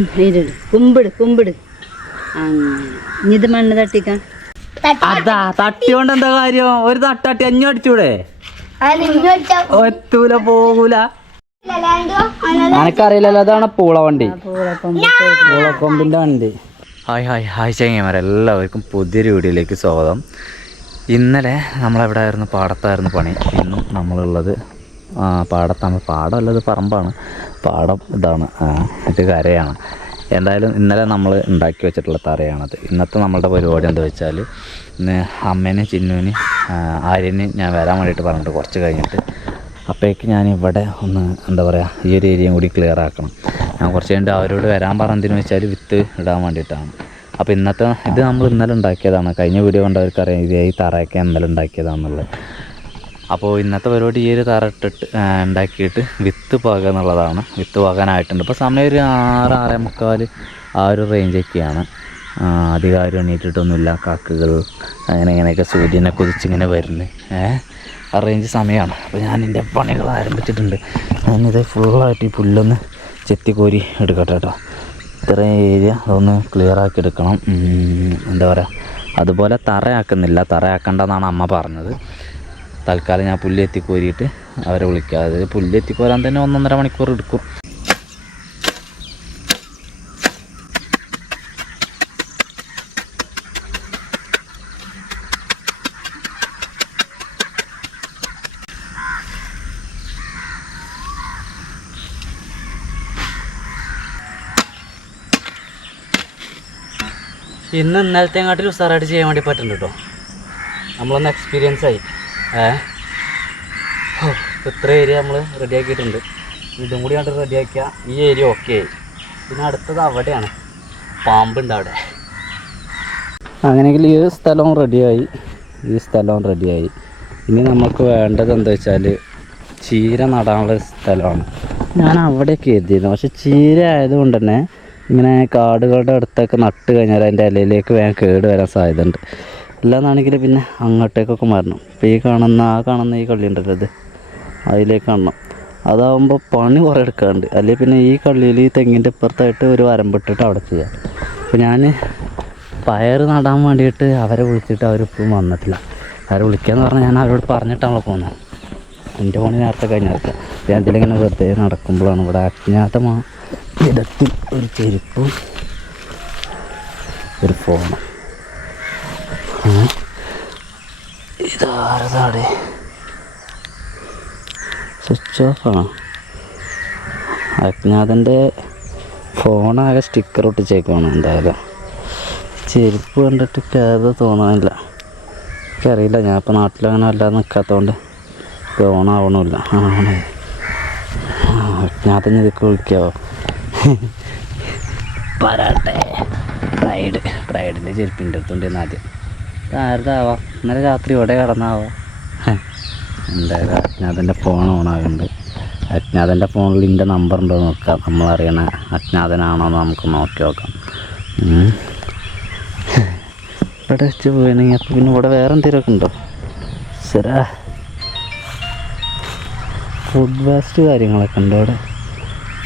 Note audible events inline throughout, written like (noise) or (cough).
ഇതിട് കുമ്പിട് കുമ്പിട്. അങ്ങനെ. ഇനി ഇത് മണ്ണ് തട്ടിക്കാം. അതാ തട്ടിയോണ്ട് എന്താ കാര്യം? ഒരു തട്ടാട്ടി അഞ്ഞു അടിച്ചൂടെ? എത്തൂല പോകൂല. അനക്കറിയില്ലല്ലോ അതാണ് പൂള വണ്ടി. പൂളക്കൊമ്പിന്റെ വണ്ടി. ഹായ് ഹായ് ഹായ് ചേങ്ങമാർ എല്ലാവർക്കും പുതിയൊരു വീഡിയോയിലേക്ക് സ്വാഗതം. ഇന്നലെ നമ്മളെവിടെ ആയിരുന്നു പാടത്തായിരുന്നു പണി. ഇന്നും നമ്മളുള്ളത് ആ, പാടത്താണ് പാടമല്ലത് പറമ്പാണ്. പാടം ഇതാണ്. ഇത് കരയാണ്. എന്തായാലും ഇന്നലെ നമ്മൾ ഉണ്ടാക്കി വെച്ചിട്ടുള്ള തറയാണത് ഇന്നത്തെ നമ്മളുടെ പരിപാടി എന്താ വെച്ചാൽ ഇന്ന് അമ്മേനെ ചിന്നുവിന് ആര്യന് ഞാൻ വരാൻ വേണ്ടിയിട്ട് പറഞ്ഞിട്ട് കുറച്ച് കഴിഞ്ഞിട്ട് അപ്പോഴേക്ക് ഞാൻ ഇവിടെ ഒന്ന് എന്താ പറയുക ഈ ഒരു ഏരിയയും കൂടി ക്ലിയർ ആക്കണം. ഞാൻ കുറച്ച് കഴിഞ്ഞിട്ട് അവരോട് വരാൻ പറഞ്ഞതിന് വെച്ചാൽ വിത്ത് ഇടാൻ വേണ്ടിയിട്ടാണ്. അപ്പോൾ ഇന്നത്തെ ഇത് നമ്മൾ ഇന്നലെ ഉണ്ടാക്കിയതാണ്. കഴിഞ്ഞ വീഡിയോ കണ്ടവർക്കറിയാം ഇത് ഈ തറയൊക്കെ ഇന്നലെ ഉണ്ടാക്കിയതാണെന്നുള്ളത്. അപ്പോൾ ഇന്നത്തെ പരിപാടി ഈ ഒരു തറ ഇട്ടിട്ട് ആ, ഉണ്ടാക്കിയിട്ട് വിത്ത് പാകുക എന്നുള്ളതാണ്. വിത്ത് പാകാനായിട്ടുണ്ട്. ഇപ്പോൾ സമയം ഒരു ആറ് ആറേ മുക്കാൽ ആ ഒരു റേഞ്ചൊക്കെയാണ് അധികം ആരും എണീറ്റിട്ടൊന്നുമില്ല. കാക്കകൾ അങ്ങനെ ഇങ്ങനെയൊക്കെ സൂര്യനെ കുതിച്ചിങ്ങനെ വരുന്നത് ഏഹ് ആ റേഞ്ച് സമയമാണ്. അപ്പോൾ ഞാൻ എന്റെ പണികൾ ആരംഭിച്ചിട്ടുണ്ട്. ഞാനിത് ഫുള്ളായിട്ട് ഈ പുല്ലൊന്ന് ചെത്തിക്കോരി എടുക്കട്ടെ കേട്ടോ. ഇത്രയും ഏരിയ അതൊന്ന് ക്ലിയർ ആക്കി എടുക്കണം. എന്താ പറയുക അതുപോലെ തറയാക്കുന്നില്ല. തറയാക്കണ്ടെന്നാണ് അമ്മ പറഞ്ഞത്. തൽക്കാലം ഞാൻ പുല്ല് എത്തിക്കോരിയിട്ട് അവരെ വിളിക്കുക അത് പുല്ല് എത്തിക്കോരാൻ തന്നെ ഒന്നൊന്നര മണിക്കൂർ എടുക്കും. ഇന്ന് ഇന്നലത്തെ കാട്ടിൽ ഉസാറായിട്ട് ചെയ്യാൻ വേണ്ടി പറ്റുന്നുണ്ട് കേട്ടോ. നമ്മളൊന്ന് എക്സ്പീരിയൻസ് ആയി. ഇത്ര ഏരിയ നമ്മൾ റെഡിയാക്കിയിട്ടുണ്ട് ഇതും കൂടി കണ്ട് റെഡിയാക്കിയ ഈ ഏരിയ ഓക്കെ പിന്നെ അടുത്തത് അവിടെയാണ്. പാമ്പുണ്ട് അവിടെ. അങ്ങനെയെങ്കിൽ ഈ സ്ഥലവും റെഡിയായി ഈ സ്ഥലവും റെഡിയായി ഇനി നമുക്ക് വേണ്ടത് എന്താ വെച്ചാൽ ചീര നടാനുള്ള സ്ഥലമാണ്. ഞാൻ അവിടെയൊക്കെ എഴുതിയിരുന്നു. പക്ഷെ ചീര ആയതുകൊണ്ട് തന്നെ ഇങ്ങനെ കാടുകളുടെ അടുത്തൊക്കെ നട്ട് കഴിഞ്ഞാൽ അതിന്റെ ഇലയിലേക്ക് വേഗം കേട് വരാൻ സാധ്യതയുണ്ട്. അല്ലാന്നാണെങ്കിൽ പിന്നെ അങ്ങോട്ടേക്കൊക്കെ മാറണം. ഇപ്പോൾ ഈ കാണുന്ന ആ കാണുന്ന ഈ കള്ളി ഉണ്ടല്ലോ ഇത്. അതിലേക്ക് കാണണം. അതാവുമ്പോൾ പണി കുറേ എടുക്കാറുണ്ട് അല്ലെങ്കിൽ പിന്നെ ഈ കള്ളിയിൽ ഈ തെങ്ങിന്റെ ഇപ്പുറത്തായിട്ട് ഒരു വരമ്പിട്ടിട്ട് അവിടെ ചെയ്യാം. അപ്പോൾ ഞാൻ പയർ നടാൻ വേണ്ടിയിട്ട് അവരെ വിളിച്ചിട്ട് അവരിപ്പം വന്നിട്ടില്ല. അവരെ വിളിക്കാന്ന് പറഞ്ഞാൽ ഞാൻ അവരോട് പറഞ്ഞിട്ടാണല്ലോ പോകുന്നത് എന്റെ പണി നേരത്തെ കഴിഞ്ഞിട്ട് ഞാൻ ഇതിലിങ്ങനെ വെറുതെ നടക്കുമ്പോഴാണ് ഇവിടെ അജ്ഞാതമാ വിധത്തിൽ ഒരു ചെരുപ്പും ഒരു ഫോണും. ഇതാരതാടെ സ്വിച്ച് ഓഫാണ് അജ്ഞാതന്റെ ഫോണാകെ സ്റ്റിക്കർ ഒട്ടിച്ചേക്കുവാണ് എന്തായാലും. ചെരുപ്പ് കണ്ടിട്ട് കേത് തോന്നാനില്ല എനിക്കറിയില്ല ഞാൻ ഇപ്പോൾ നാട്ടിലങ്ങനെ അല്ലാതെ നിൽക്കാത്തതുകൊണ്ട് ഓണാവണമില്ല ആണേ അജ്ഞാതൻ ഇതൊക്കെ വിളിക്കാവോ? (laughs) പറയട്ടെ പ്രൈഡ് പ്രൈഡിന്റെ ചെരുപ്പിന്റെ അടുത്തുണ്ടെന്ന് ആദ്യം. ആരുതാവാ? ഇന്നലെ രാത്രി ഇവിടെ കിടന്നാവാ? എന്തായാലും അജ്ഞാതന്റെ ഫോൺ ഓണാകുന്നുണ്ട് അജ്ഞാതന്റെ ഫോണിൽ എന്റെ നമ്പർ ഉണ്ടോ നോക്കാം. നമ്മളറിയണ അജ്ഞാതനാണോ എന്ന് നമുക്ക് നോക്കി നോക്കാം. ഇവിടെ വെച്ച് പോയണെങ്കിൽ അപ്പോൾ പിന്നെ ഇവിടെ വേറെ എന്തെങ്കിലുമൊക്കെ ഉണ്ടോ? ശരാ. ഫുഡ് വേസ്റ്റ് കാര്യങ്ങളൊക്കെ ഉണ്ട് ഇവിടെ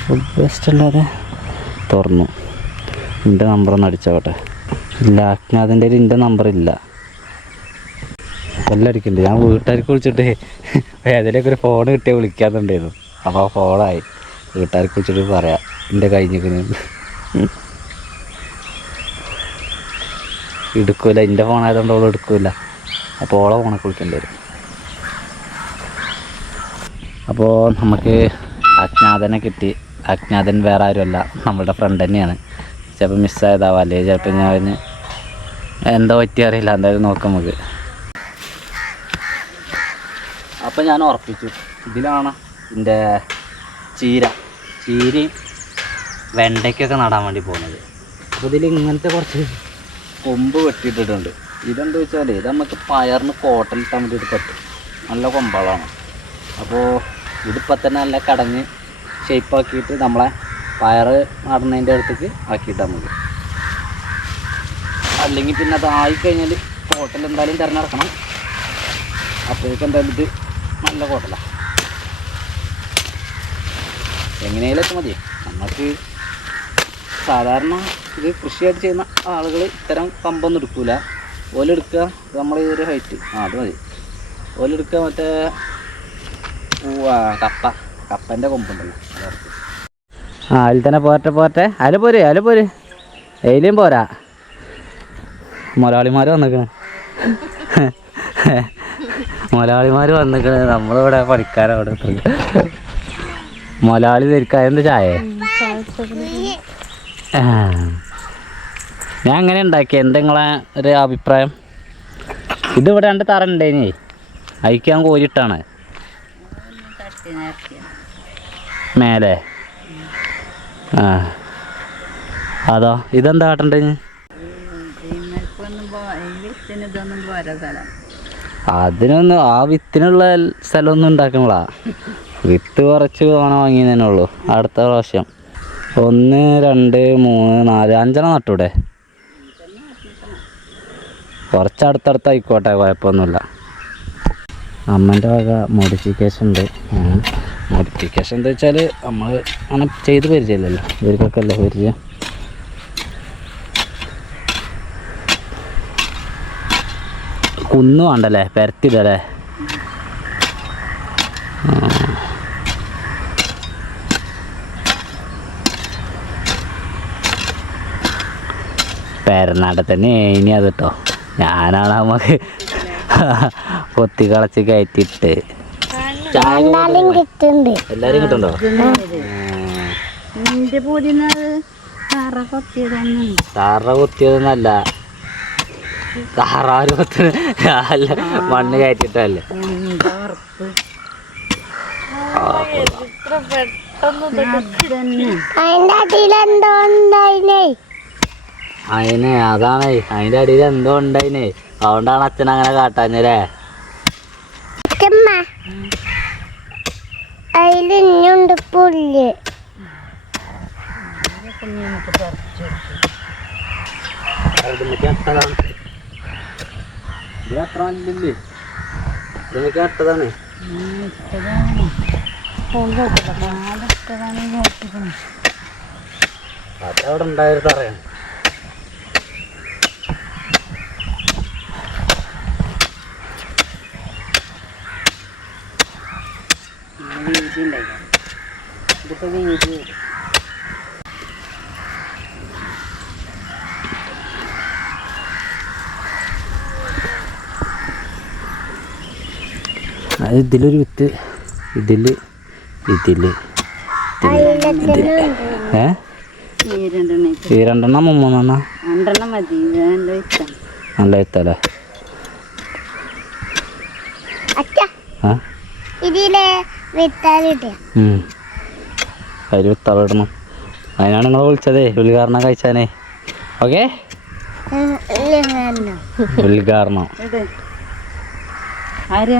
ഫുഡ് വേസ്റ്റ് അല്ലാതെ തുറന്നു. എന്റെ നമ്പർ ഒന്ന് അടിച്ചോട്ടെ. ഇല്ല അജ്ഞാതിന്റെ നമ്പർ ഇല്ല ഞാൻ വീട്ടുകാർക്ക് വിളിച്ചിട്ട് ഏതിലേക്ക് ഒരു ഫോൺ കിട്ടിയാൽ വിളിക്കാന്നുണ്ടായിരുന്നു. അപ്പോൾ ആ ഫോണായി വീട്ടുകാർക്ക് വിളിച്ചിട്ട് പറയാം എന്റെ കഴിഞ്ഞിരിക്കുന്നു എടുക്കൂല എന്റെ ഫോണായതുകൊണ്ട് അവൾ എടുക്കൂല. അപ്പോൾ ഓളെ ഫോണൊക്കെ വിളിക്കേണ്ടി വരും. അപ്പോൾ നമുക്ക് അജ്ഞാതനെ കിട്ടി. അജ്ഞാതൻ വേറെ ആരുമല്ല നമ്മളുടെ ഫ്രണ്ട് തന്നെയാണ്. ചിലപ്പോൾ മിസ്സായതാവാം അല്ലെങ്കിൽ ചിലപ്പോൾ ഞാൻ എന്താ പറ്റിയറിയില്ല. എന്തായാലും നോക്കാം നമുക്ക്. അപ്പോൾ ഞാൻ ഉറപ്പിച്ചു. ഇതിലാണ് എന്റെ ചീര. ചീരയും വെണ്ടയ്ക്കൊക്കെ നടാൻ വേണ്ടി പോകുന്നത്. അപ്പോൾ ഇതിൽ ഇങ്ങനത്തെ കുറച്ച് കൊമ്പ് വെട്ടിയിട്ടിട്ടുണ്ട്. ഇതെന്താ വെച്ചാൽ ഇത് നമുക്ക് പയറിന് കോട്ടലിട്ടാൻ വേണ്ടിയിട്ട് പറ്റും. നല്ല കൊമ്പളാണ് അപ്പോൾ ഇതിപ്പോൾ തന്നെ നല്ല കടഞ്ഞ് ഷേപ്പാക്കിയിട്ട് നമ്മളെ പയറ് നടുന്നതിന്റെ അടുത്തേക്ക് ആക്കിയിട്ടാൽ മതി. അല്ലെങ്കിൽ പിന്നെ അത് ആയിക്കഴിഞ്ഞാൽ കോട്ടൽ എന്തായാലും തിരഞ്ഞെടുക്കണം. അപ്പോഴേക്കും എന്തായാലും ഇത് നല്ല കോട്ടലാണ് എങ്ങനെയാലൊക്കെ മതി. നമുക്ക് സാധാരണ ഇത് കൃഷിയായിട്ട് ചെയ്യുന്ന ആളുകൾ ഇത്തരം കമ്പൊന്നും എടുക്കൂല. ഓലെടുക്കുക നമ്മൾ ഈ ഒരു ഹൈറ്റ് ആ അത് മതി. ഓലെടുക്കുക മറ്റേ പൂവാ കപ്പ. കപ്പന്റെ കൊമ്പുണ്ടല്ലോ ആ അതിൽ തന്നെ പോരട്ടെ പോരട്ടെ. അതിൽ പോരെ അതിൽ പോര്. എയിലും പോരാ. മുതലാളിമാർ വന്നിക്കണ്. മുതലാളിമാർ വന്നിട്ട് നമ്മളിവിടെ പണിക്കാരവിടെ മലയാളി ധരിക്കാൻ എന്ത് ചായ. ഞാൻ അങ്ങനെ ഉണ്ടാക്കി? എന്തെങ്കിലെ ഒരു അഭിപ്രായം? ഇതിവിടെ രണ്ട് തറ അയക്കാൻ കോരിട്ടാണ് മേലെ. ആ. അതോ? ഇതെന്താ കാട്ടണ്ടേ ഇതൊന്നും പോരാ സ്ഥലം അതിനൊന്നും ആ വിത്തിനുള്ള സ്ഥലമൊന്നും ഉണ്ടാക്കണളാ വിത്ത് കുറച്ച് ഓണം വാങ്ങി തന്നെ ഉള്ളൂ. അടുത്ത പ്രാവശ്യം. ഒന്ന് രണ്ട് മൂന്ന് നാല് അഞ്ചെണ്ണം നട്ടൂടെ? കുറച്ച് അടുത്തടുത്ത് കുഴപ്പമൊന്നുമില്ല. അമ്മന്റെ വക മോഡിഫിക്കേഷൻ ഉണ്ട്. മോഡിഫിക്കേഷൻ എന്താ വെച്ചാൽ നമ്മൾ അങ്ങനെ ചെയ്ത് പരിചയമില്ലല്ലോ. ഇവർക്കൊക്കെ അല്ലേ പരിചയം? കുന്നു വേണ്ടല്ലേ പരത്തിടല്ലേ പെരനാട്ടെ തന്നെ ഇനി അത് കേട്ടോ ഞാനാണ് നമുക്ക് കൊത്തിക്കളച്ച് കയറ്റിട്ട് എല്ലാരും കൊത്തിയതൊന്നും താറ കുത്തിയതൊന്നല്ല. താറാറ് കുത്തിന് അല്ല മണ്ണ് കയറ്റിട്ടല്ലേ അതിനെ അതാണ് അതിന്റെ അടിയിൽ എന്തോ ഉണ്ടായിനെ. അതുകൊണ്ടാണ് അച്ഛൻ അങ്ങനെ കാട്ടാഞ്ഞല്ലേ അതിലുണ്ട് പുല്ല്. ഇതൊക്കെ ഇനി പറിച്ചു കേട്ടതാണ് ഇഷ്ടതാണ് കാലിഷ്ടതാണ് നോക്കിക്കണം അതവിടെ ഉണ്ടായിരുന്നു അറിയാം വീതി ഉണ്ടായില്ല ഇതിപ്പോ വീതി അത് ഇതിലൊരു വിത്ത്. ഇതിൽ ഇതിൽ ഏ? ഈ രണ്ടെണ്ണം മൂന്നെണ്ണ നല്ല വിത്തല്ലേ. അതിൽ വിത്തളിടണം അതിനാണ് നിങ്ങൾ വിളിച്ചതേ ഉദ്ഘാടനം കഴിച്ചാനേ. ഓക്കെ? ഉദ്ഘാടനം ഇട്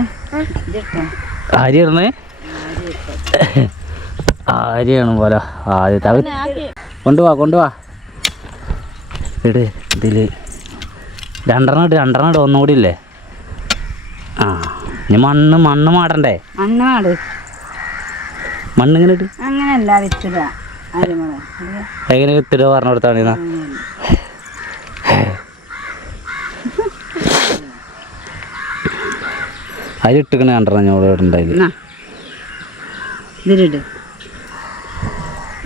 ആര്യാണ് പോലെ ആദ്യത്തെ. കൊണ്ടുപോവാ കൊണ്ടുപോവാ ഇട് ഇതിൽ. രണ്ടെണ്ണം ഇട് രണ്ടെണ്ണം ഇട്. ഒന്നുകൂടി ഇല്ലേ? ആ ഇനി മണ്ണ് മണ്ണ് മാടണ്ടേ? മാട്. മണ്ണ് ഇങ്ങനെ ഇട്ട് അങ്ങനെയല്ല എങ്ങനെ വിത്തിട്ട് പറഞ്ഞു കൊടുത്താണ് അതിലിട്ടിക്കണ രണ്ടെണ്ണം ഞങ്ങൾ ഇവിടെ ഉണ്ടായില്ല ഇതിലിട്.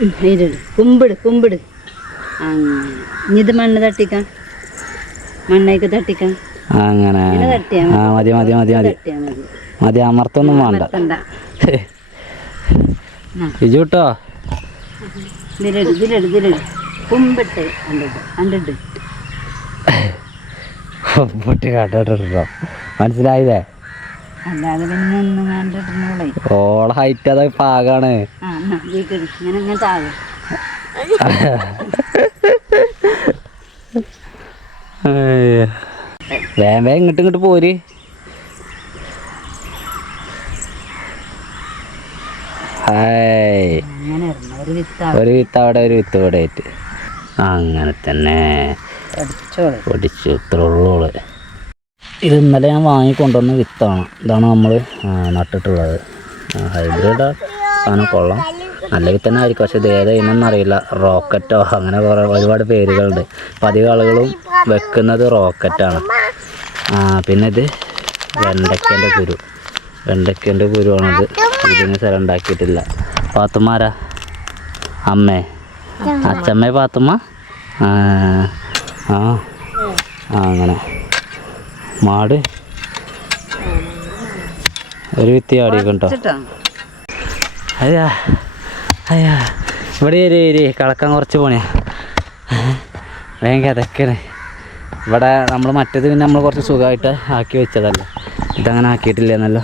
ഉം, ഇതിലിട്. കുമ്പിട് കുമ്പിട്. അങ്ങനെ. ഇനി ഇത് മണ്ണ് തട്ടിക്കാം. മണ്ണേക്ക് തട്ടിക്കാം. അങ്ങനെ. ആ മതി മതി മതി മതി. മതി. അമർത്തൊന്നും വേണ്ട. ഇജു കേട്ടോ ഇതിലിട് ഇതിലിട് ഇതിലിട്. കുമ്പിട്ട് അണ്ടിട്ട് അണ്ടിട്ട് പൊട്ടി കാട്ടോ മനസ്സിലായില്ലേ? അല്ലാതെ പിന്നെ ഒന്നും കണ്ടിട്ടുള്ളേ ഓള ഹൈറ്റ് അത് പാകാണ്. ഇങ്ങനെ താഴെ. വേഗം വേഗം ഇങ്ങോട്ട് ഇങ്ങോട്ട് പോര്. ഹായ് ഒരു വിത്താ അവിടെ ഒരു വിത്ത് ഇവിടെ ആയിട്ട് അങ്ങനെ തന്നെ. ഒടിച്ചു ഇത്രയുള്ളൂ ഇത് ഇന്നലെ ഞാൻ വാങ്ങിക്കൊണ്ടുവന്ന വിത്താണ്. ഇതാണ് നമ്മൾ നട്ടിട്ടുള്ളത്. ഹൈബ്രിഡ് സാധനം കൊള്ളാം. നല്ല വിത്തന്നെ ആയിരിക്കും പക്ഷേ ഇത് അറിയില്ല. റോക്കറ്റോ അങ്ങനെ കുറേ ഒരുപാട് പേരുകളുണ്ട്. അപ്പം അധികം ആളുകളും വെക്കുന്നത് റോക്കറ്റാണ്. പിന്നെ ഇത് വെണ്ടയ്ക്കേന്റെ കുരു. വെണ്ടയ്ക്കേന്റെ കുരുവാണത് ഇതിന് സ്ഥലം ഉണ്ടാക്കിയിട്ടില്ല. പാത്തുമാരാ അമ്മേ? അച്ഛമ്മേ. പാത്തുമ്മ? ആ അങ്ങനെ. മാട്. ഒരു വിത്തി ആടിയേക്കും കേട്ടോ വെച്ചിട്ടോ അയ്യാ അയ്യാ. ഇവിടെ ഒരു ഒരു കളക്കാൻ കുറച്ച് പോണിയാ. ഭയങ്കര അതൊക്കെയാണ് ഇവിടെ നമ്മൾ മറ്റേത് പിന്നെ നമ്മൾ കുറച്ച് സുഖമായിട്ട് ആക്കി വെച്ചതല്ല. ഇതങ്ങനെ ആക്കിയിട്ടില്ല എന്നല്ലോ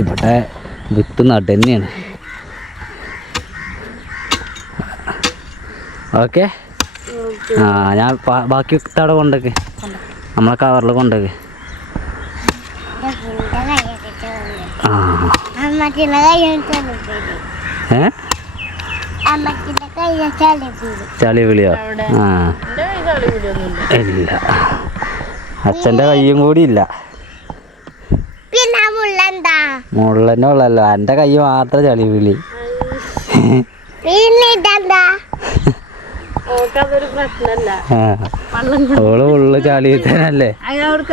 ഇവിടെ വിത്ത് നട്ട് തന്നെയാണ് ഓക്കെ? ആ ഞാൻ ബാക്കി തട കൊണ്ടേക്ക്. നമ്മളെ കവറിൽ കൊണ്ടുപോയി ആ. അമ്മച്ചിന്റെ കയ്യിൽ ഏ? അമ്മച്ചിന്റെ കയ്യിൽ ചളിപ്പീര് ചളി വിളിയോ ആ. ഇല്ല. അച്ഛന്റെ കയ്യും കൂടി ഇല്ല. മുള്ളന്നെ ഉള്ളല്ലോ. എന്റെ കൈ മാത്രം ചളി വിളി പിന്നെ. ഓൾ ഉള്ളു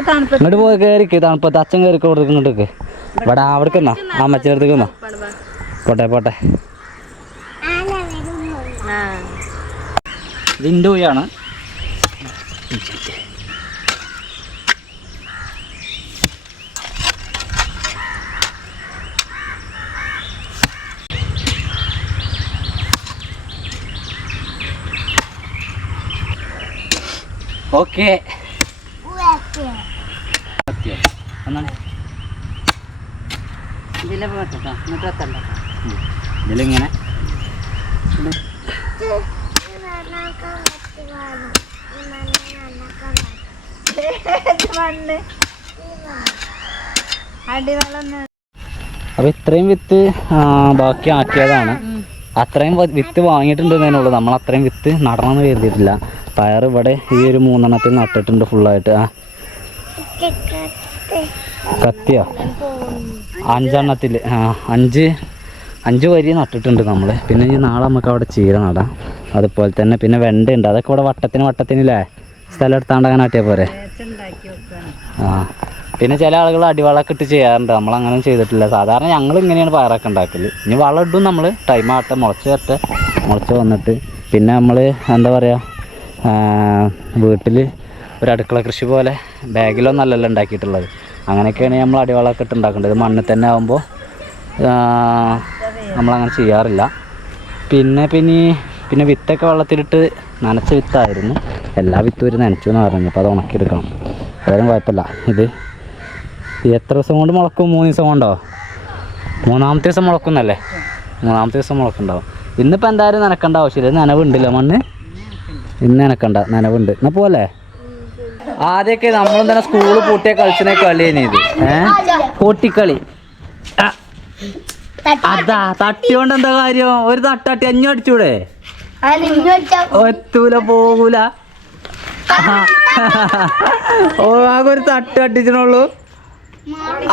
തണുപ്പ് ഇങ്ങോട്ട് പോയി കയറിക്ക് തണുപ്പത്ത് അച്ഛൻ കയറി കൊടുക്കും ഇങ്ങോട്ടേക്ക്. ഇവിടെ അവിടെ നിന്നാ? ആ മച്ചേർത്തേക്ക് നിന്നാ? പോട്ടെ പോട്ടെ. വിൻഡോയാണ്. ഓക്കെ. ഇതിലിങ്ങനെ. അപ്പൊ ഇത്രയും വിത്ത് ബാക്കി ആക്കിയതാണ്. അത്രയും വിത്ത് വാങ്ങിയിട്ടുണ്ടെന്നേ നമ്മൾ അത്രയും വിത്ത് നടണമെന്ന് കരുതിയിട്ടില്ല. പയർ ഇവിടെ ഈ ഒരു മൂന്നെണ്ണത്തിൽ നട്ടിട്ടുണ്ട് ഫുള്ളായിട്ട് ആ. കത്തിയോ? അഞ്ചെണ്ണത്തിൽ. ആ അഞ്ച് അഞ്ച് വരി നട്ടിട്ടുണ്ട് നമ്മൾ പിന്നെ ഇനി നാളെ നമുക്ക് അവിടെ ചീര നടാം. അതുപോലെ തന്നെ പിന്നെ വെണ്ട ഉണ്ട് അതൊക്കെ ഇവിടെ വട്ടത്തിന് വട്ടത്തിനില്ലേ? സ്ഥലം എടുത്താണ്ട് അങ്ങനെ നട്ടിയാൽ പോരെ? ആ. പിന്നെ ചില ആളുകൾ അടിവളമൊക്കെ ഇട്ട് ചെയ്യാറുണ്ട്. നമ്മൾ അങ്ങനെ ചെയ്തിട്ടില്ല. സാധാരണ ഞങ്ങൾ ഇങ്ങനെയാണ് പയറൊക്കെ ഉണ്ടാക്കൽ. ഇനി വളം ഇടും നമ്മൾ ടൈം ആട്ടെ മുളച്ച് വരട്ടെ. മുളച്ച് വന്നിട്ട്. പിന്നെ നമ്മൾ എന്താ പറയുക വീട്ടിൽ ഒരു അടുക്കള കൃഷി പോലെ ബാഗിലൊന്നല്ലല്ലോ ഉണ്ടാക്കിയിട്ടുള്ളത്. അങ്ങനെയൊക്കെയാണ് നമ്മൾ അടിവളമൊക്കെ ഇട്ട് ഉണ്ടാക്കേണ്ടത്. മണ്ണിൽ തന്നെ ആകുമ്പോൾ നമ്മളങ്ങനെ ചെയ്യാറില്ല. പിന്നെ പിന്നെ പിന്നെ വിത്തൊക്കെ വെള്ളത്തിലിട്ട് നനച്ച വിത്തായിരുന്നു. എല്ലാ വിത്തും ഒരു നനച്ചു എന്ന് പറഞ്ഞു. അപ്പോൾ അത് ഉണക്കിയെടുക്കണം. അതായാലും കുഴപ്പമില്ല. ഇത് എത്ര ദിവസം കൊണ്ട് മുളക്കും? മൂന്ന് ദിവസം കൊണ്ടോ? മൂന്നാമത്തെ ദിവസം മുളക്കുന്നല്ലേ? മൂന്നാമത്തെ ദിവസം മുളക്കുണ്ടാവും ഇന്നിപ്പോൾ എന്തായാലും നനക്കേണ്ട ആവശ്യമില്ല. നനവുണ്ടല്ലോ മണ്ണ്. ഇന്ന് കണ്ട നനവുണ്ട്. എന്നാ പോലെ ആദ്യമൊക്കെ നമ്മളും തന്നെ സ്കൂൾ പൂട്ടിയ കളിച്ചിനെ കളി തന്നെ ഇത് ഏഹ് കോട്ടിക്കളി അതാ തട്ടിയോണ്ട് എന്താ കാര്യം? ഒരു തട്ടാട്ടി അഞ്ഞു അടിച്ചൂടെ? എത്തൂല പോകൂല. ഓ ആകെ ഒരു തട്ട് അടിച്ചിട്ടുള്ളൂ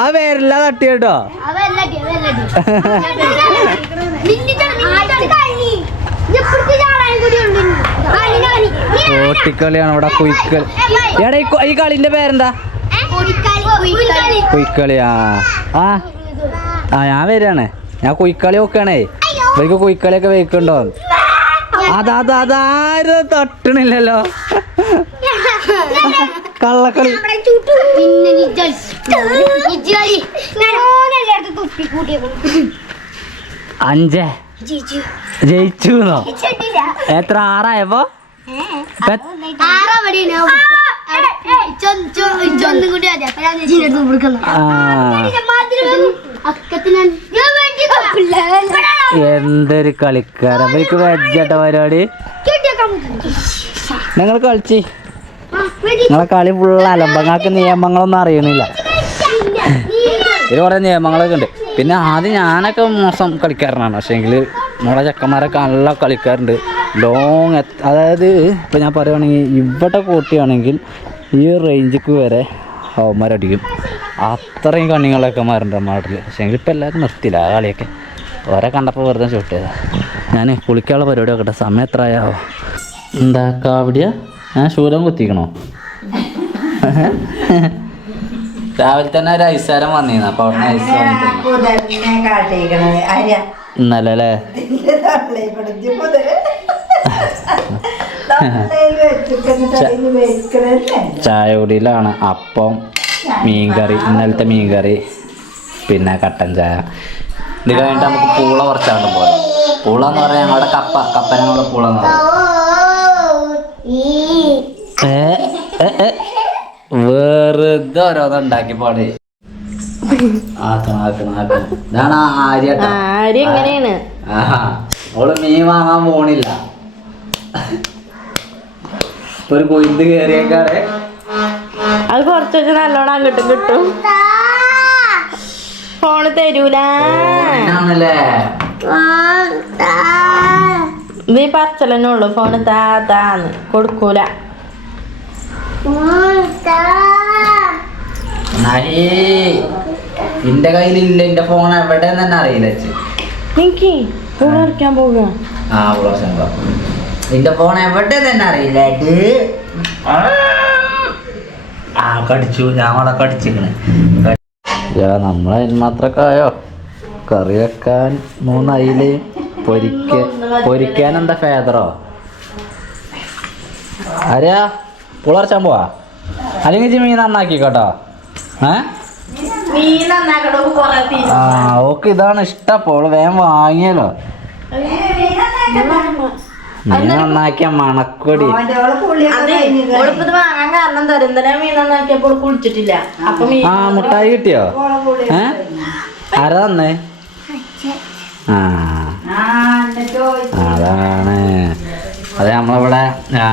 ആ പേരില്ല തട്ടി കേട്ടോ കോട്ടിക്കളിയാണ് ഇവിടെ കുയിക്കളി എടാ ഈ കളിന്റെ പേരെന്താ? കുയിക്കളിയാ. ആ. ആ ഞാൻ വരികയാണ്. ഞാൻ കുയിക്കളി നോക്കുകയാണേ. ഇവർക്ക് കുയിക്കളിയൊക്കെ വെക്കണ്ടോ അതാ അതാ അതാരും തട്ടണില്ലല്ലോ. കള്ളക്കളി. അഞ്ചേ. ജയിച്ചു എത്ര ആറായപ്പോ? എന്തൊരു കളിക്കാരൻ. അവർക്ക് വെജട്ട പരിപാടി. നിങ്ങൾ കളിച്ച്. നിങ്ങളെ കളി ഫുള്ള് അലമ്പങ്ങൾക്ക് നിയമങ്ങളൊന്നും അറിയണില്ല. ഇത് കുറേ നിയമങ്ങളൊക്കെ ഉണ്ട്. പിന്നെ ആദ്യം ഞാനൊക്കെ മോശം കളിക്കാരനാണ്. പക്ഷേങ്കിൽ നമ്മളെ ചെക്കന്മാരൊക്കെ നല്ല കളിക്കാറുണ്ട് ലോങ് അതായത് ഇപ്പം ഞാൻ പറയുകയാണെങ്കിൽ ഇവിടെ കൂട്ടിയാണെങ്കിൽ ഈ റേഞ്ചിക്ക് വരെ അവന്മാരടിക്കും. അത്രയും കണ്ണികളൊക്കെ മാറുണ്ട് നാട്ടിൽ പക്ഷേങ്കിൽ ഇപ്പം എല്ലാവരും നിർത്തില്ല ആ കളിയൊക്കെ. ഓരെ കണ്ടപ്പോൾ വെറുതെ ചൂട്ടിയത് ഞാൻ കുളിക്കാനുള്ള പരിപാടി നോക്കട്ടെ. സമയം എത്രയാവോ എന്താ കാവടിയ ഞാൻ ശൂലം കുത്തിക്കണോ? രാവിലെ തന്നെ ഒരു ഐസാരം വന്നിരുന്നു അപ്പൊ അവിടെ ഐസ് ഇന്നലെ അല്ലേ? ചായ കുടിയിലാണ് അപ്പം മീൻകറി ഇന്നലത്തെ മീൻകറി പിന്നെ കട്ടൻ ചായ. ഇത് കഴിഞ്ഞിട്ട് നമുക്ക് പൂള കുറച്ചാണ്ട് പോലെ പൂള എന്ന് പറഞ്ഞാൽ ഞങ്ങളുടെ കപ്പ കപ്പ ഞങ്ങളുടെ പൂള എന്ന് പറയും. വെറുതെ ഓരോന്ന് ഉണ്ടാക്കി പാടി. ഇതാണ് ആര്യ ആര്യ എങ്ങനെയാണ് ഓൾ മീൻ വാങ്ങാൻ പോണില്ല. ഒരു കൊയ്ത്ത് കയറിയേക്കാടെ അത് കുറച്ച് വെച്ച് നല്ലോണം അങ്ങോട്ടും കിട്ടും ഫോണ് തരൂല. പറച്ചലെന്നുള്ളു ഇത് പറച്ചലന്നെ ഉള്ളു. ഫോണ് താ താന്ന്. കൊടുക്കൂല. നിന്റെ കയ്യിലില്ല. എന്റെ ഫോൺ എവിടെ തന്നെ അറിയില്ല. എനിക്ക് ഫോൺ പറിക്കാൻ പോവുക. ആ നിന്റെ ഫോൺ എവിടെ തന്നെ അറിയില്ല ആ കടിച്ചു. ഞാൻ അവിടെ കടിച്ചിക്കണ് നമ്മളെ മാത്രക്കായോ കറി വെക്കാൻ മൂന്ന് അയിൽ പൊരിക്ക പൊരിക്കാൻ എന്താ ഫേദറോ? ആരാ പുളർച്ചാൻ പോവാ? അല്ലെങ്കിൽ മീൻ നന്നാക്കി കേട്ടോ ഏ ആ ഓക്കെ ഇതാണ് ഇഷ്ടം. അപ്പോൾ വേഗം വാങ്ങിയല്ലോ. മീൻ നന്നാക്കിയ മണക്കൊടി. വാങ്ങാൻ കാരണം തരുന്നതിനെ കുളിച്ചിട്ടില്ല. അപ്പൊ ആ മുട്ടായി കിട്ടിയോ? ഏ? ആരാ തന്നേ? ആ. അതാണ്. അത് നമ്മളിവിടെ ആ,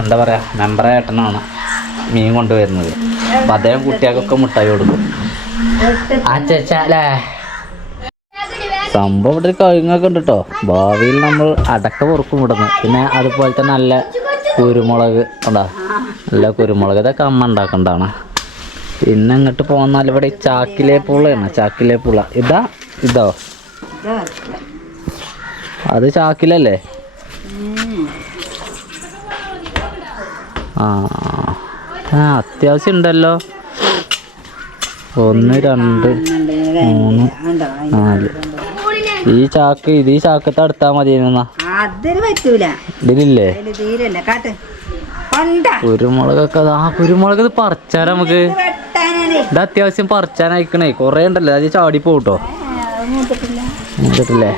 എന്താ പറയാ മെമ്പറെ ഏട്ടനാണ് മീൻ കൊണ്ടുവരുന്നത്. അപ്പൊ അദ്ദേഹം കുട്ടികൾക്കൊക്കെ മുട്ടായി കൊടുക്കും. അല്ലേ? സംഭവം ഇവിടെ ഒരു കഴുങ്ങൊക്കെ ഉണ്ട് കേട്ടോ ഭാവിയിൽ നമ്മൾ അടക്ക പൊറുക്കും ഇവിടുന്ന്. പിന്നെ അതുപോലെ തന്നെ നല്ല കുരുമുളക് ഉണ്ടാ? നല്ല കുരുമുളക് ഇതൊക്കെ അമ്മ ഉണ്ടാക്കണ്ടാണ് പിന്നെ അങ്ങോട്ട് പോകുന്നാൽ ഇവിടെ ചാക്കിലെ പുളയാണ് ചാക്കിലെ പുള ഇതാ ഇതോ? അത് ചാക്കിലല്ലേ? ആ അത്യാവശ്യം ഉണ്ടല്ലോ. ഒന്ന് രണ്ട് മൂന്ന് നാല്. ഈ ചാക്ക് ഇത് ഈ ചാക്കത്ത് അടുത്താ മതി അതിന് പറ്റൂല. ഇതിലില്ലേ? തീരല്ല. കാട്ട്. കുരുമുളകൊക്കെ ആ കുരുമുളക് ഇത് പറിച്ചാൽ നമുക്ക്? ഇത് അത്യാവശ്യം പറിച്ചാനായിക്കണേ. കൊറേ ഉണ്ടല്ലോ അത് ചാടി പോട്ടോ മൂത്തിട്ടില്ലേ.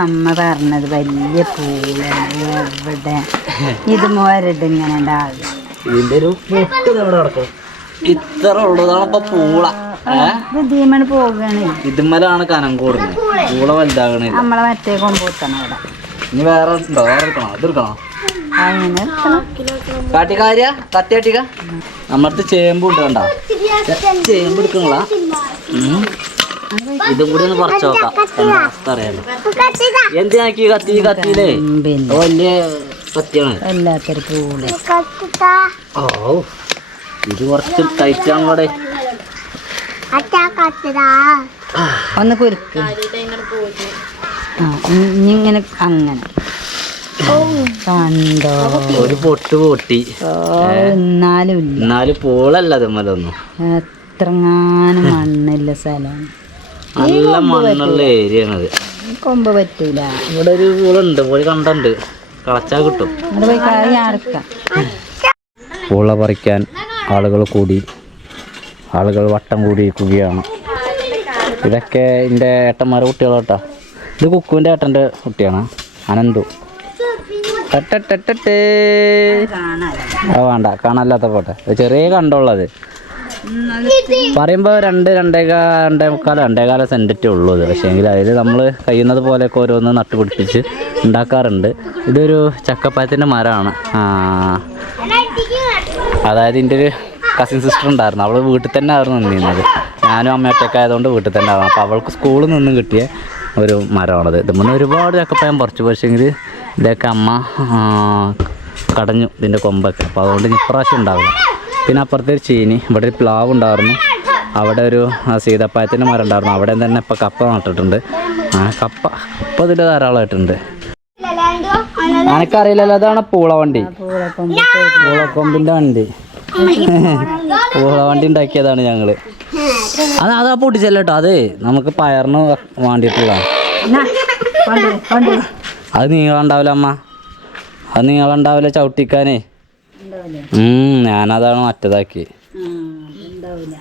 അമ്മ പറഞ്ഞത് വലിയ പൂളാണ് എവിടെ? ഇത് മോരട് ഇങ്ങനെ ഉണ്ടാകുക ഇതിന്റെ ഒരു മുട്ട് ഇവിടെ കിടക്കും. ഇത്ര ഉള്ളതാണ് ഇപ്പൊ പൂള ഏ? ഇത് ധീമണ് പോവുകയാണ്. ഇതുമ്മലാണ് കനം കൂടുന്നത്. പൂള വലുതാകണേ നമ്മളെ മറ്റേ കൊമ്പൂത്തണം ഇവിടെ. ഇനി വേറെ ഉണ്ടോ? വേറെ എടുക്കണോ? ഇത് എടുക്കണോ? അങ്ങനെ എടുക്കണം. കാട്ടിക്കാര്യ കത്തിയാട്ടിക്ക നമ്മളടുത്ത് ചേമ്പ് ഉണ്ട് കണ്ട? ചേമ്പ് എടുക്കണളാ ഇതും കൂടി ഒന്ന് പറിച്ചു നോക്കാം. അറിയാലോ എന്തിനാക്കി കത്തി കത്തിയില്ലേ? വലിയ കത്തിയാണ് വല്ലാത്തൊരു പൂള. ഓ ഇത് കുറച്ച് ടൈറ്റാണ് കൂടെ ഒന്ന് കുരുക്ക്. ഇങ്ങനെ അങ്ങനെ. കണ്ടോ? ഒരു പൊട്ട് പൊട്ടി. എന്നാലും എന്നാലും പൂളല്ല അതുമ്മലൊന്നും എത്രങ്ങാനും മണ്ണില്ല സ്ഥലം. നല്ല മണ്ണുള്ള ഏരിയ ആണത്. കൊമ്പ് പറ്റൂല. ഇവിടെ ഒരു പൂളുണ്ട് പോയി കണ്ടുണ്ട് കളച്ചാൽ കിട്ടും. പൂള പറിക്കാൻ ആളുകൾ കൂടി. ആളുകൾ വട്ടം കൂടിയിരിക്കുകയാണ്. ഇതൊക്കെ എന്റെ ഏട്ടന്മാരെ കുട്ടികളോട്ടാ ഇത് കുക്കുവിന്റെ ഏട്ടന്റെ കുട്ടിയാണ്. അനന്തു. അത് വേണ്ട. കാണാല്ലാത്ത പോട്ടെ ചെറിയ കണ്ടുള്ളത് പറയുമ്പോൾ രണ്ട് രണ്ടേകാ രണ്ടേ മുക്കാല രണ്ടേകാല സെന്ററ്റേ ഉള്ളൂ ഇത്. പക്ഷേ എങ്കിൽ അതിൽ നമ്മൾ കഴിയുന്നത് പോലെയൊക്കെ ഓരോന്ന് നട്ടുപിടിപ്പിച്ച് ഉണ്ടാക്കാറുണ്ട്. ഇതൊരു ചക്കപ്പായത്തിന്റെ മരമാണ്. അതായത് എന്റെ ഒരു കസിൻ സിസ്റ്റർ ഉണ്ടായിരുന്നു. അവൾ വീട്ടിൽ തന്നെ ആയിരുന്നു നിന്നിരുന്നത്. ഞാനും അമ്മ ഒറ്റയ്ക്ക് ആയതുകൊണ്ട് വീട്ടിൽ തന്നെ ആയിരുന്നു അപ്പോൾ അവൾക്ക് സ്കൂളിൽ നിന്നും കിട്ടിയ ഒരു മരമാണത്. മുന്നേ ഒരുപാട് ചക്കപ്പഴം പറിച്ചു. പക്ഷേങ്കിൽ ഇതൊക്കെ അമ്മ കടഞ്ഞു ഇതിന്റെ കൊമ്പൊക്കെ. അപ്പോൾ അതുകൊണ്ട് ഇപ്രാവശ്യം ഉണ്ടാവില്ല. പിന്നെ അപ്പുറത്തെ ഒരു ചീനി ഇവിടെ ഒരു പ്ലാവ് ഉണ്ടായിരുന്നു. അവിടെ ഒരു സീതപ്പായത്തിന്റെ മരം ഉണ്ടായിരുന്നു. അവിടെ തന്നെ ഇപ്പോൾ കപ്പ നട്ടിട്ടുണ്ട്. ആ കപ്പ കപ്പ ഇതിൽ ധാരാളമായിട്ടുണ്ട്. എനക്കറിയില്ലല്ലോ അതാണ് പൂളവണ്ടി. പൂളക്കൊമ്പിന്റെ വണ്ടി. പൂളവണ്ടി ഉണ്ടാക്കിയതാണ് ഞങ്ങൾ അത് അതാ പൊട്ടിച്ചല്ലോ കേട്ടോ അത് നമുക്ക് പയറിന് വേണ്ടിയിട്ടുള്ള അത് നീളുണ്ടാവില്ല അമ്മ. അത് നീളുണ്ടാവില്ല ചവിട്ടിക്കാനേ. ഉം ഞാനതാണ് മറ്റേതാക്കി.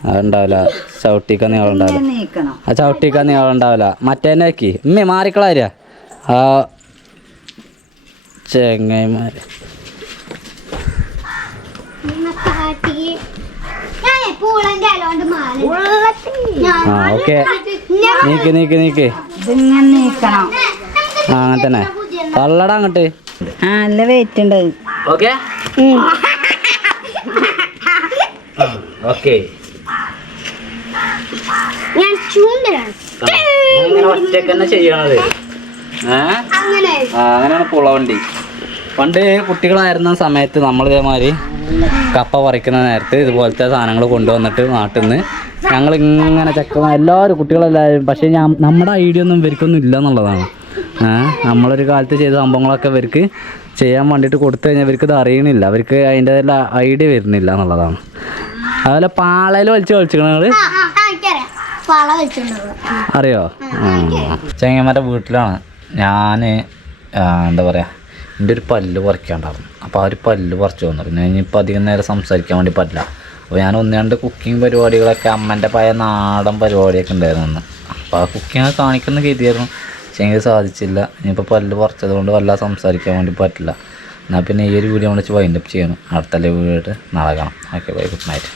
അതുണ്ടാവില്ല. ചവിട്ടിക്കാൻ നീളുണ്ടാവില്ല നീക്കണം. ആ ചവിട്ടിക്കാൻ നീളുണ്ടാവില്ല മറ്റേനെ ആക്കി ഉമ്മേ മാറിക്കളാര ആ ചെങ്ങൈമാര് പൂളന്റെ അലോണ്ട് മാല ആ ഓക്കെ. നീക്ക് നീക്ക് നീക്ക്. ഇതിങ്ങനെ നീക്കണം. ആ അങ്ങനെ തന്നെ. തള്ളടാ അങ്ങോട്ട്. ആ നല്ല വെയിറ്റ് ഉണ്ട്. ഓക്കെ? ഓക്കെ. ഞാൻ ചൂണ്ടലാണ്. ഇങ്ങനെ ഒറ്റയ്ക്ക് തന്നെ ചെയ്യണത്. ഏ? ആ, അങ്ങനെയാണ് പുളവണ്ടി പണ്ട് കുട്ടികളായിരുന്ന സമയത്ത് നമ്മൾ ഇതേമാതിരി കപ്പ പറിക്കുന്ന നേരത്ത് ഇതുപോലത്തെ സാധനങ്ങൾ കൊണ്ടുവന്നിട്ട് നാട്ടിൽ നിന്ന് ഞങ്ങൾ ഇങ്ങനെ ചക്ക എല്ലാവരും കുട്ടികളെല്ലാവരും പക്ഷേ ഞാൻ നമ്മുടെ ഐഡിയ ഒന്നും ഇവർക്കൊന്നും ഇല്ല എന്നുള്ളതാണ്. നമ്മളൊരു കാലത്ത് ചെയ്ത സംഭവങ്ങളൊക്കെ ഇവർക്ക് ചെയ്യാൻ വേണ്ടിയിട്ട് കൊടുത്തു കഴിഞ്ഞാൽ ഇവർക്ക് ഇത് അറിയണില്ല. അവർക്ക് അതിന്റെ ഐഡിയ വരുന്നില്ല എന്നുള്ളതാണ്. അതുപോലെ പാളയിൽ വലിച്ചു വെച്ചിട്ടുണ്ടോ അറിയോ? ചെങ്ങന്മാരുടെ വീട്ടിലാണ് ഞാൻ എന്താ പറയുക എന്റെ ഒരു പല്ല് പറിക്കാണ്ടായിരുന്നു. അപ്പോൾ ആ ഒരു പല്ല് പറിച്ചു വന്നു. പിന്നെ ഇനിയിപ്പോൾ അധികം നേരം സംസാരിക്കാൻ വേണ്ടി പറ്റില്ല. അപ്പോൾ ഞാൻ ഒന്ന് രണ്ട് കുക്കിംഗ് പരിപാടികളൊക്കെ അമ്മന്റെ പഴയ നാടൻ പരിപാടിയൊക്കെ ഉണ്ടായിരുന്നു അപ്പോൾ ആ കുക്കിംഗ് കാണിക്കുന്ന കരുതിയായിരുന്നു. പക്ഷേ എനിക്ക് സാധിച്ചില്ല. ഇനിയിപ്പോൾ പല്ല് പറിച്ചത് കൊണ്ട് വല്ലാതെ സംസാരിക്കാൻ വേണ്ടി പറ്റില്ല. എന്നാൽ പിന്നെ ഈ ഒരു വീഡിയോ വിളിച്ച് വൈൻഡപ്പ് ചെയ്യണം. അടുത്തല്ലേ വീഡിയോ നടക്കണം കാണാം. Okay bye good night